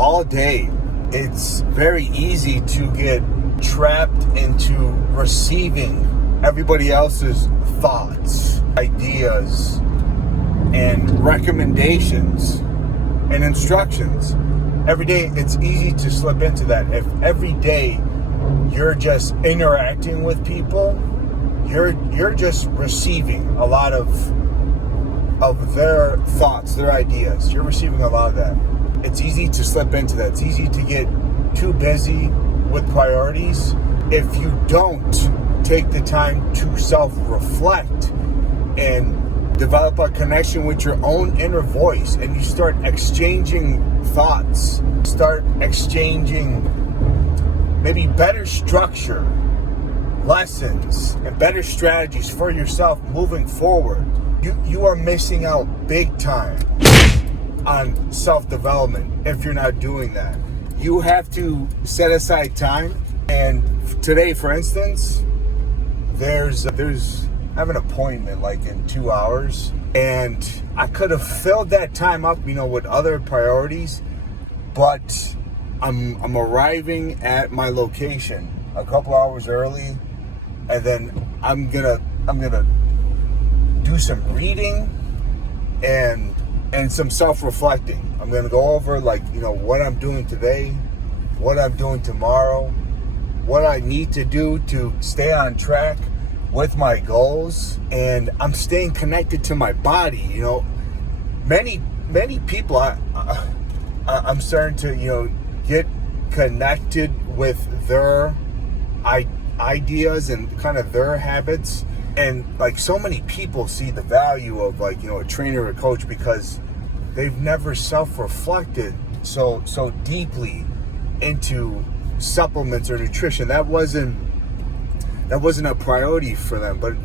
all day, it's very easy to get trapped into receiving everybody else's thoughts, ideas, and recommendations and instructions. Every day, it's easy to slip into that. If every day you're just interacting with people, you're just receiving a lot of their thoughts, their ideas. You're receiving a lot of that. It's easy to slip into that. It's easy to get too busy with priorities if you don't take the time to self-reflect and develop a connection with your own inner voice, and you start exchanging thoughts, start exchanging maybe better structure, lessons, and better strategies for yourself moving forward. You are missing out big time on self-development if you're not doing that. You have to set aside time. And today, for instance, I have an appointment like in 2 hours, and I could have filled that time up, with other priorities, but I'm arriving at my location a couple hours early, and then I'm gonna do some reading and some self-reflecting. I'm gonna go over what I'm doing today, what I'm doing tomorrow, what I need to do to stay on track with my goals, and I'm staying connected to my body. Many people I'm starting to get connected with their ideas and kind of their habits. And so many people see the value of a trainer or a coach because they've never self-reflected so deeply into supplements or nutrition. That wasn't a priority for them, but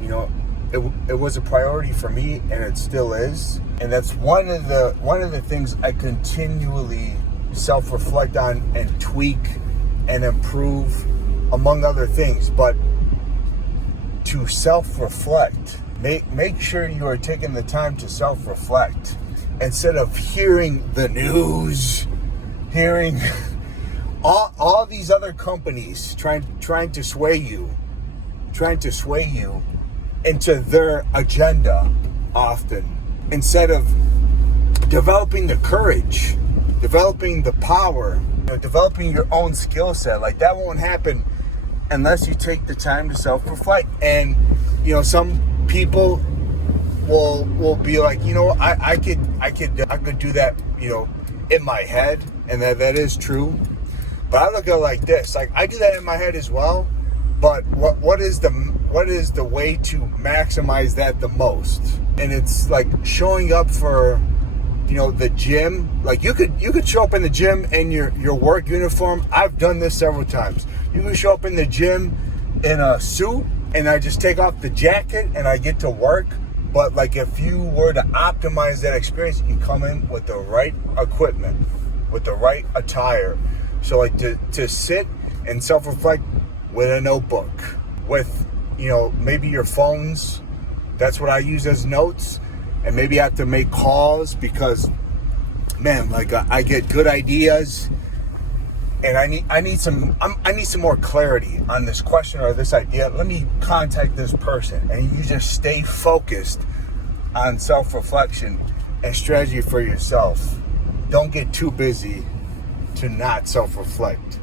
it was a priority for me, and it still is. And that's one of the things I continually self-reflect on and tweak and improve, among other things. But to self-reflect, make sure you are taking the time to self-reflect instead of hearing the news, hearing all these other companies trying to sway you into their agenda often, instead of developing the courage, developing the power, developing your own skill set. That won't happen unless you take the time to self-reflect. And some people will be like, I could do that, in my head, and that is true. But I look at it like this: I do that in my head as well. But what is the way to maximize that the most? And it's showing up for the gym. You could show up in the gym in your work uniform. I've done this several times. You can show up in the gym in a suit, and I just take off the jacket and I get to work. But if you were to optimize that experience, you come in with the right equipment, with the right attire. So to sit and self-reflect with a notebook, with maybe your phones. That's what I use as notes. And maybe I have to make calls because, man, I get good ideas, and I need some more clarity on this question or this idea. Let me contact this person, and you just stay focused on self-reflection and strategy for yourself. Don't get too busy to not self-reflect.